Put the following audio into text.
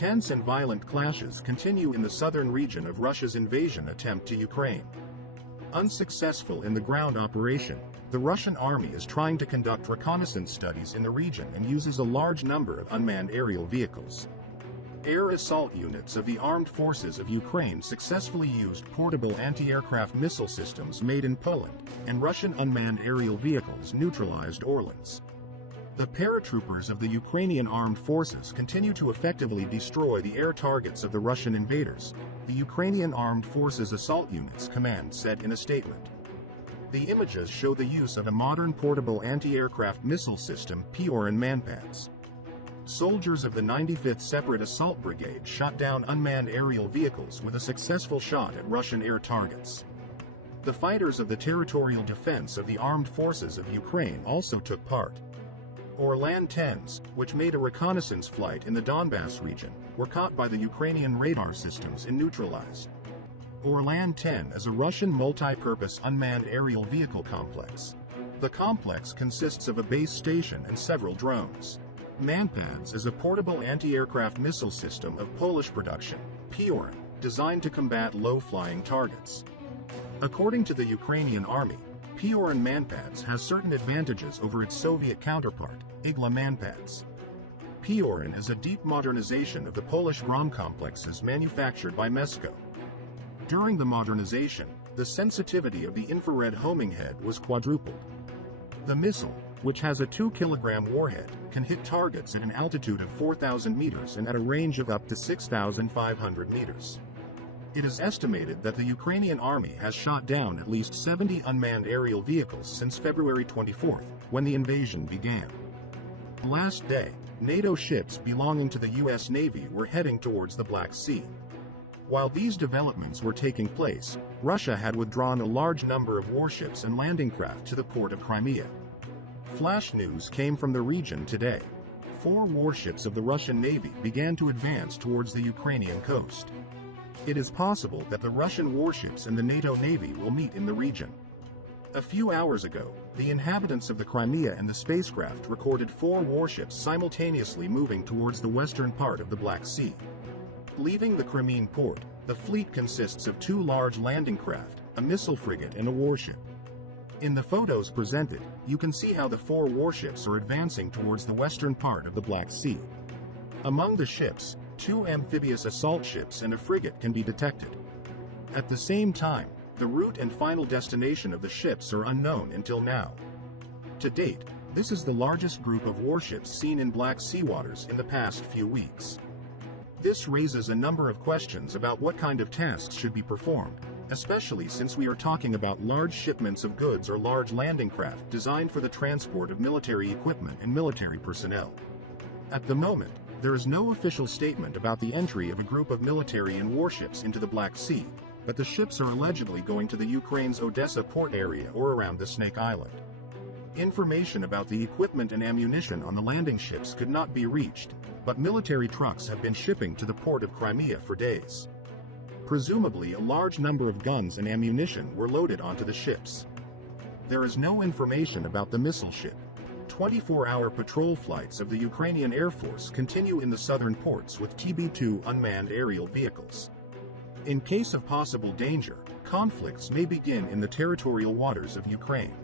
Tense and violent clashes continue in the southern region of Russia's invasion attempt to Ukraine. Unsuccessful in the ground operation, the Russian army is trying to conduct reconnaissance studies in the region and uses a large number of unmanned aerial vehicles. Air assault units of the armed forces of Ukraine successfully used portable anti-aircraft missile systems made in Poland, and Russian unmanned aerial vehicles neutralized Orlans. The paratroopers of the Ukrainian armed forces continue to effectively destroy the air targets of the Russian invaders, the Ukrainian Armed Forces Assault Units Command said in a statement. The images show the use of a modern portable anti-aircraft missile system PORAN manpads. Soldiers of the 95th Separate Assault Brigade shot down unmanned aerial vehicles with a successful shot at Russian air targets. The fighters of the Territorial Defense of the Armed Forces of Ukraine also took part. Orlan 10s, which made a reconnaissance flight in the Donbass region, were caught by the Ukrainian radar systems and neutralized. Orlan 10 is a Russian multi-purpose unmanned aerial vehicle complex. The complex consists of a base station and several drones. Manpads is a portable anti-aircraft missile system of Polish production, PORAN, designed to combat low-flying targets. According to the Ukrainian army, PORAN manpads has certain advantages over its Soviet counterpart, Igla manpads. PORAN is a deep modernization of the Polish Grom complexes manufactured by Mesko. During the modernization, the sensitivity of the infrared homing head was quadrupled. The missile, which has a 2-kilogram warhead, can hit targets at an altitude of 4,000 meters and at a range of up to 6,500 meters. It is estimated that the Ukrainian army has shot down at least 70 unmanned aerial vehicles since February 24, when the invasion began. Last day, NATO ships belonging to the U.S. Navy were heading towards the Black Sea. While these developments were taking place, Russia had withdrawn a large number of warships and landing craft to the port of Crimea. Flash news came from the region today. 4 warships of the Russian Navy began to advance towards the Ukrainian coast. It is possible that the Russian warships and the NATO Navy will meet in the region. A few hours ago, the inhabitants of the Crimea and the spacecraft recorded 4 warships simultaneously moving towards the western part of the Black Sea. Leaving the Crimean port, the fleet consists of 2 large landing craft, a missile frigate and a warship. In the photos presented, you can see how the 4 warships are advancing towards the western part of the Black Sea. Among the ships, 2 amphibious assault ships and a frigate can be detected. At the same time, the route and final destination of the ships are unknown until now. To date, this is the largest group of warships seen in Black Sea waters in the past few weeks. This raises a number of questions about what kind of tasks should be performed, especially since we are talking about large shipments of goods or large landing craft designed for the transport of military equipment and military personnel. At the moment, there is no official statement about the entry of a group of military and warships into the Black Sea, but the ships are allegedly going to the Ukraine's Odessa port area or around the Snake Island. Information about the equipment and ammunition on the landing ships could not be reached, but military trucks have been shipping to the port of Crimea for days. Presumably a large number of guns and ammunition were loaded onto the ships. There is no information about the missile ship. 24-hour patrol flights of the Ukrainian Air Force continue in the southern ports with TB2 unmanned aerial vehicles. In case of possible danger, conflicts may begin in the territorial waters of Ukraine.